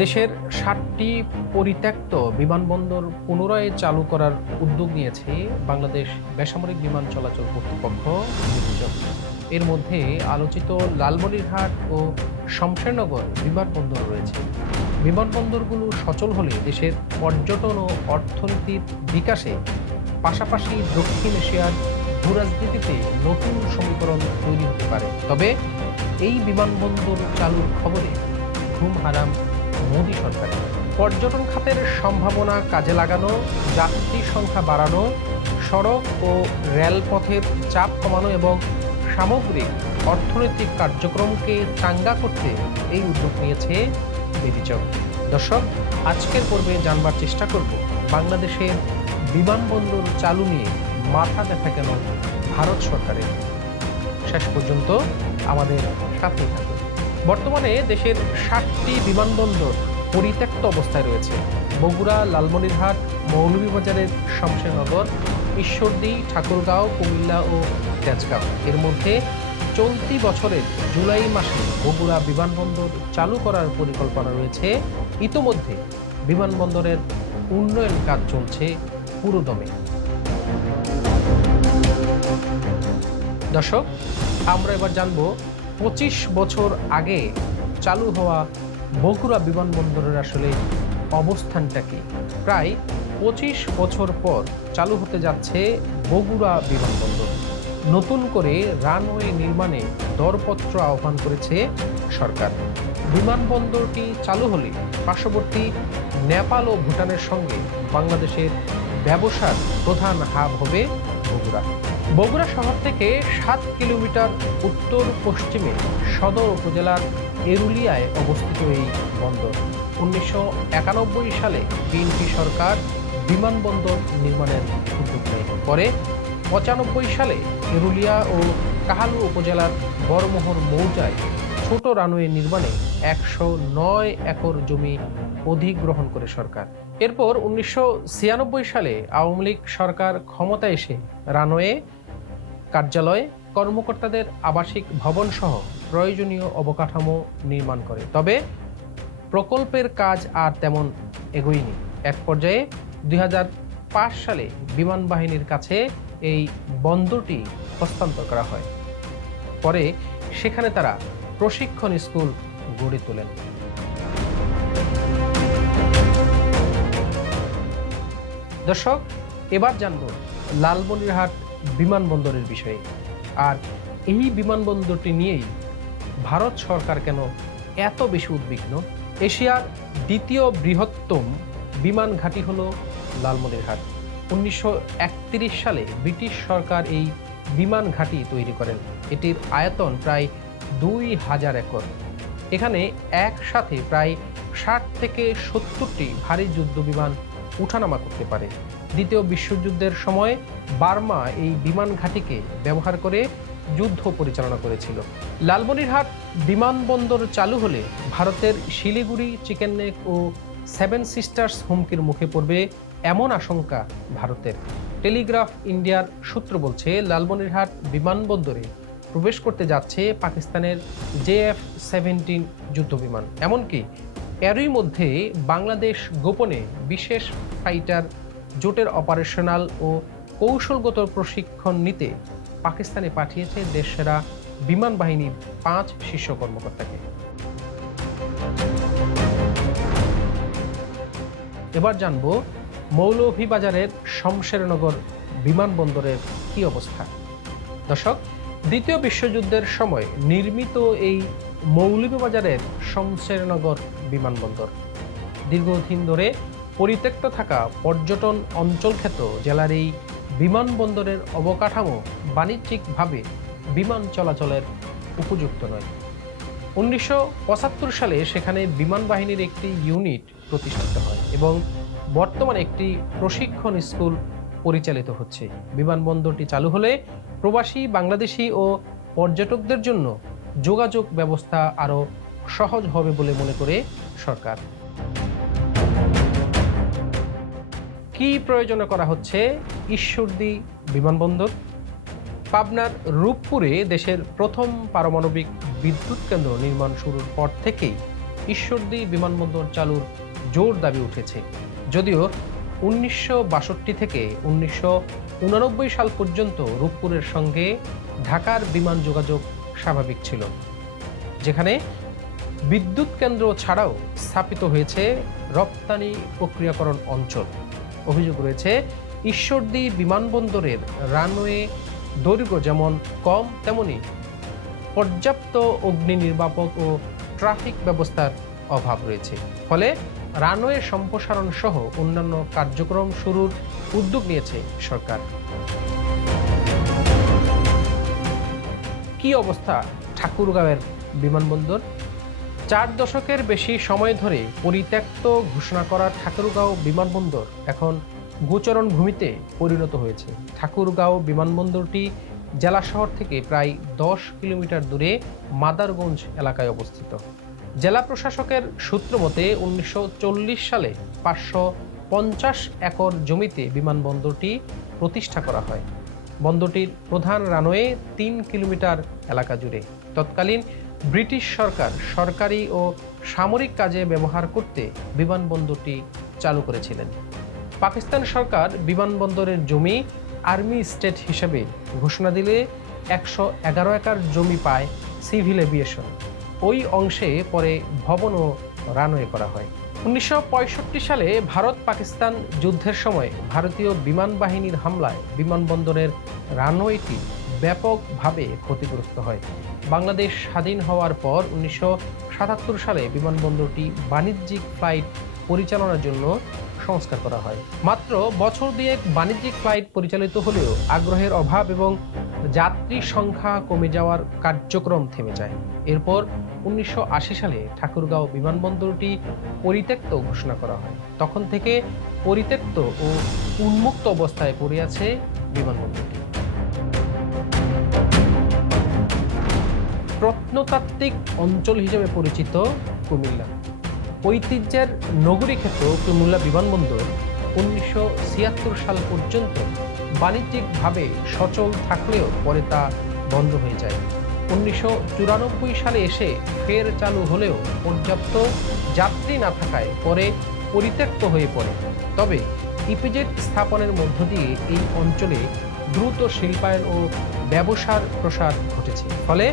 দেশের ষাটটি পরিত্যক্ত বিমানবন্দর পুনরায় চালু করার উদ্যোগ নিয়েছে বাংলাদেশ বেসামরিক বিমান চলাচল কর্তৃপক্ষ। এর মধ্যে আলোচিত লালমনিরহাট ও শমশেরনগর বিমানবন্দর রয়েছে। বিমানবন্দরগুলো সচল হলে দেশের পর্যটন ও অর্থনীতির বিকাশে পাশাপাশি দক্ষিণ এশিয়ার ভূরাজনীতিতে নতুন সমীকরণ তৈরি হতে পারে। তবে এই বিমানবন্দর চালুর খবরে ঘুম হারাম মোদী সরকার। পর্যটন খাতের সম্ভাবনা কাজে লাগানো, যাত্রী সংখ্যা বাড়ানো, সড়ক ও রেলপথের চাপ কমানো এবং সামগ্রিক অর্থনৈতিক কার্যক্রমকে চাঙ্গা করতে এই উদ্যোগ নিয়েছে বিবেচক দর্শক, আজকের পর্বে জানবার চেষ্টা করব, বাংলাদেশের বিমানবন্দর চালু নিয়ে মাথা ব্যথা কেন ভারত সরকারের? শেষ পর্যন্ত আমাদের সাথেই থাকুন। বর্তমানে দেশের ষাটটি বিমানবন্দর পরিত্যক্ত অবস্থায় রয়েছে। বগুড়া, লালমনিরহাট, মৌলভীবাজারের শমশেরনগর, ঈশ্বরদী, ঠাকুরগাঁও, কুমিল্লা ও তেজগাঁও। এর মধ্যে চলতি বছরের জুলাই মাসে বগুড়া বিমানবন্দর চালু করার পরিকল্পনা রয়েছে। ইতোমধ্যে বিমানবন্দরের উন্নয়ন কাজ চলছে পুরোদমে। দর্শক, আমরা এবার জানব পঁচিশ বছর আগে চালু হওয়া বগুড়া বিমানবন্দরের আসলে অবস্থানটা কি? প্রায় পঁচিশ বছর পর চালু হতে যাচ্ছে বগুড়া বিমানবন্দর। নতুন করে রানওয়ে নির্মাণে দরপত্র আহ্বান করেছে সরকার। বিমানবন্দরটি চালু হলে পার্শ্ববর্তী নেপাল ও ভুটানের সঙ্গে বাংলাদেশের ব্যবসার প্রধান হাব হবে বগুড়া। বগুড়া শহর থেকে সাত কিলোমিটার উত্তর পশ্চিমে সদর উপজেলার এরুলিয়ায় অবস্থিত এই বন্দর। উনিশশো একানব্বই সালে বিএনপি সরকার বিমানবন্দর নির্মাণের উদ্যোগ নেয়। পরে পঁচানব্বই সালে এরুলিয়া ও কাহালু উপজেলার বড়মোহর মৌজায় ছোট রানওয়ে নির্মাণে একশো নয় একর জমি অধিগ্রহণ করে সরকার। এরপর উনিশশো ছিয়ানব্বই সালে আওয়ামী লীগ সরকার ক্ষমতা এসে রানওয়ে কার্যালয়, কর্মকর্তাদের আবাসিক ভবন সহ প্রয়োজনীয় অবকাঠামো নির্মাণ করে। তবে প্রকল্পের কাজ আর তেমন এগোয়নি। এক পর্যায়ে দুই হাজার পাঁচ সালে বিমান বাহিনীর কাছে এই বন্দরটি হস্তান্তর করা হয়। পরে সেখানে তারা প্রশিক্ষণ স্কুল গড়ে তোলেন। দর্শক, এবার জানব লালমনিরহাট বিমানবন্দরের বিষয়ে। আর এই বিমানবন্দরটি নিয়েই ভারত সরকার কেন এত বেশি উদ্বিগ্ন? এশিয়ার দ্বিতীয় বৃহত্তম বিমান ঘাঁটি হল লালমনিরহাট। উনিশশো একত্রিশ সালে ব্রিটিশ সরকার এই বিমান ঘাঁটি তৈরি করেন। এটির আয়তন প্রায় দুই হাজার একর। এখানে একসাথে প্রায় ষাট থেকে সত্তরটি ভারী যুদ্ধ বিমান উঠানামা করতে পারে। দ্বিতীয় বিশ্বযুদ্ধের সময় বার্মা এই বিমান ঘাঁটিকে ব্যবহার করে যুদ্ধ পরিচালনা করেছিল। লালমনিরহাট বিমানবন্দর চালু হলে ভারতের শিলিগুড়ি, চিকেন নেক ও সেভেন সিস্টার্স হুমকির মুখে পড়বে এমন আশঙ্কা ভারতের। টেলিগ্রাফ ইন্ডিয়ার সূত্র বলছে, লালমনিরহাট বিমানবন্দরে প্রবেশ করতে যাচ্ছে পাকিস্তানের জেএফ সেভেন্টিন যুদ্ধবিমান। এমনকি এরই মধ্যে বাংলাদেশ গোপনে বিশেষ ফাইটার জোটের অপারেশনাল ও কৌশলগত প্রশিক্ষণ নিতে পাকিস্তানে পাঠিয়েছে দেশসেরা বিমান বাহিনীর পাঁচ শীর্ষ কর্মকর্তাকে। এবার জানব মৌলভীবাজারের শমশেরনগর বিমানবন্দরের কি অবস্থা। দর্শক, দ্বিতীয় বিশ্বযুদ্ধের সময় নির্মিত এই মৌলভীবাজারের শমশেরনগর বিমানবন্দর। দীর্ঘদিন ধরে পরিত্যক্ত থাকা পর্যটন অঞ্চল খ্যাত জেলার এই বিমানবন্দরের অবকাঠামো বাণিজ্যিকভাবে বিমান চলাচলের উপযুক্ত নয়। উনিশশো সালে সেখানে বিমান বাহিনীর একটি ইউনিট প্রতিষ্ঠিত হয় এবং বর্তমানে একটি প্রশিক্ষণ স্কুল পরিচালিত হচ্ছে। বিমানবন্দরটি চালু হলে প্রবাসী, বাংলাদেশি ও পর্যটকদের জন্য যোগাযোগ ব্যবস্থা আরও সহজ হবে বলে মনে করে সরকার। কি প্রয়োজনে করা হচ্ছে? ঈশ্বরদী বিমানবন্দর, পাবনার রূপপুরে দেশের প্রথম পারমাণবিক বিদ্যুৎ কেন্দ্র নির্মাণ শুরুর পর থেকেই ঈশ্বরদী বিমানবন্দর চালুর জোর দাবি উঠেছে। যদিও উনিশশো বাষট্টি থেকে উনিশশো সাল পর্যন্ত রূপপুরের সঙ্গে ঢাকার বিমান যোগাযোগ স্বাভাবিক ছিল, যেখানে বিদ্যুৎ কেন্দ্র ছাড়াও স্থাপিত হয়েছে রপ্তানি প্রক্রিয়াকরণ অঞ্চল। অভিযোগ রয়েছে, ঈশ্বরদী বিমানবন্দরের রানওয়ে দৈর্ঘ্য যেমন কম, তেমনি পর্যাপ্ত অগ্নি নির্বাপক ও ট্রাফিক ব্যবস্থার অভাব রয়েছে। ফলে রানওয়ে সম্প্রসারণ সহ অন্যান্য কার্যক্রম শুরুর উদ্যোগ নিয়েছে সরকার। কি অবস্থা ঠাকুরগাঁওয়ের বিমানবন্দর? চার দশকের বেশি সময় ধরে পরিত্যক্ত ঘোষণা করা ঠাকুরগাঁও বিমানবন্দর এখন গোচরণ ভূমিতে পরিণত হয়েছে। ঠাকুরগাঁও বিমানবন্দরটি জেলা শহর থেকে প্রায় দশ কিলোমিটার দূরে মাদারগঞ্জ এলাকায় অবস্থিত। জেলা প্রশাসকের সূত্র মতে, উনিশশো চল্লিশ সালে পাঁচশো পঞ্চাশ একর জমিতে বিমানবন্দরটি প্রতিষ্ঠা করা হয়। বন্দরটির প্রধান রানওয়ে তিন কিলোমিটার এলাকা জুড়ে। তৎকালীন ব্রিটিশ সরকার সরকারি ও সামরিক কাজে ব্যবহার করতে বিমানবন্দরটি চালু করেছিলেন। পাকিস্তান সরকার বিমানবন্দরের জমি আর্মি স্টেট হিসেবে ঘোষণা দিলে একশো এগারো একর জমি পায় সিভিল এভিয়েশন। ওই অংশে পরে ভবন ও রানওয়ে করা হয়। উনিশশো পঁয়ষট্টি সালে ভারত পাকিস্তান যুদ্ধের সময় ভারতীয় বিমান বাহিনীর হামলায় বিমানবন্দরের রানওয়েটি ব্যাপকভাবে ক্ষতিগ্রস্ত হয়। বাংলাদেশ স্বাধীন হওয়ার পর উনিশশো সাতাত্তর সালে বিমানবন্দরটি বাণিজ্যিক ফ্লাইট পরিচালনার জন্য সংস্কার করা হয়। মাত্র বছর দিয়ে বাণিজ্যিক ফ্লাইট পরিচালিত হলেও আগ্রহের অভাব এবং যাত্রী সংখ্যা কমে যাওয়ার কার্যক্রম থেমে যায়। এরপর উনিশশো আশি সালে ঠাকুরগাঁও বিমানবন্দরটি পরিত্যক্ত ঘোষণা করা হয়। তখন থেকে পরিত্যক্ত ও উন্মুক্ত অবস্থায় পড়ে আছে বিমানবন্দরটি প্রত্নতাত্ত্বিক অঞ্চল হিসেবে পরিচিত কুমিল্লা। ঐতিহ্যের নগরী ক্ষেত্র কুমিল্লা বিমানবন্দর উনিশশো ছিয়াত্তর সাল পর্যন্ত বাণিজ্যিকভাবে সচল থাকলেও পরে তা বন্ধ হয়ে যায়। উনিশশো চুরানব্বই সালে এসে ফের চালু হলেও পর্যাপ্ত যাত্রী না থাকায় পরে পরিত্যক্ত হয়ে পড়ে। তবে ইপিজেড স্থাপনের মধ্য দিয়ে এই অঞ্চলে দ্রুত শিল্পায়ন ও ব্যবসার প্রসার ঘটেছে। ফলে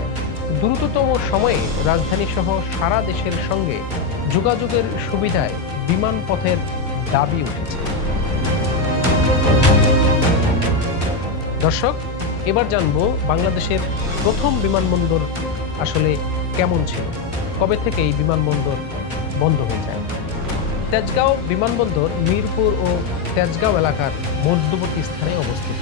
দ্রুততম সময়ে রাজধানী সহ সারা দেশের সঙ্গে যোগাযোগের সুবিধায় বিমান পথের দাবি উঠেছে। দর্শক, এবার জানব বাংলাদেশের প্রথম বিমানবন্দর আসলে কেমন ছিল? কবে থেকে এই বিমানবন্দর বন্ধ হয়ে যায়? তেজগাঁও বিমানবন্দর মিরপুর ও তেজগাঁও এলাকার মধ্যবর্তী স্থানে অবস্থিত।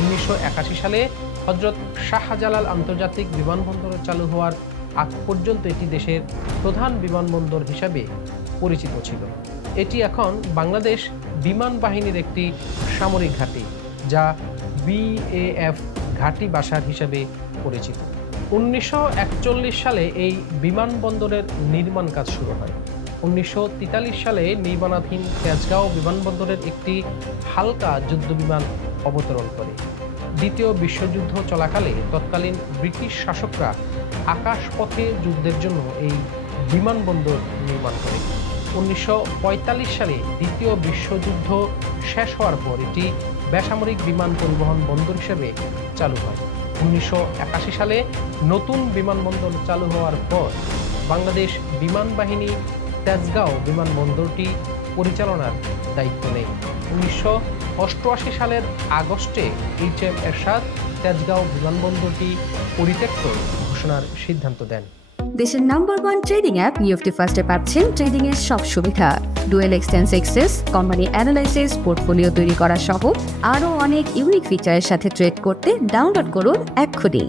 উনিশশো একাশি সালে হজরত শাহজালাল আন্তর্জাতিক বিমানবন্দর চালু হওয়ার আগ পর্যন্ত এটি দেশের প্রধান বিমানবন্দর হিসাবে পরিচিত ছিল। এটি এখন বাংলাদেশ বিমান বাহিনীর একটি সামরিক ঘাঁটি, যা বিএএফ ঘাঁটি বাসার হিসাবে পরিচিত। উনিশশো একচল্লিশ সালে এই বিমানবন্দরের নির্মাণ কাজ শুরু হয়। উনিশশো তেতাল্লিশ সালে নির্মাণাধীন তেজগাঁও বিমানবন্দরের একটি হালকা যুদ্ধ বিমান অবতরণ করে। দ্বিতীয় বিশ্বযুদ্ধ চলাকালে তৎকালীন ব্রিটিশ শাসকরা আকাশপথে যুদ্ধের জন্য এই বিমানবন্দর নির্মাণ করে। উনিশশো পঁয়তাল্লিশ সালে দ্বিতীয় বিশ্বযুদ্ধ শেষ হওয়ার পর এটি বেসামরিক বিমান পরিবহন বন্দর হিসেবে চালু হয়। উনিশশো একাশি সালে নতুন বিমানবন্দর চালু হওয়ার পর বাংলাদেশ বিমান বাহিনী তেজগাঁও বিমানবন্দরটি পরিচালনার দায়িত্ব নেয়। উনিশশো অষ্টআশি সালের আগস্টে এইচ এম এরশাদ তেজগাঁও বিমানবন্দরটি পরিত্যক্ত ঘোষণার সিদ্ধান্ত দেন। দেশের number one trading app UFT ফার্স্টে পাচ্ছেন ট্রেডিং এর সব সুবিধা। Dual extents access company analysis portfolio তৈরি করা সহ আরও অনেক ইউনিক ফিচারের সাথে ট্রেড করতে ডাউনলোড করুন এক্ষুনি।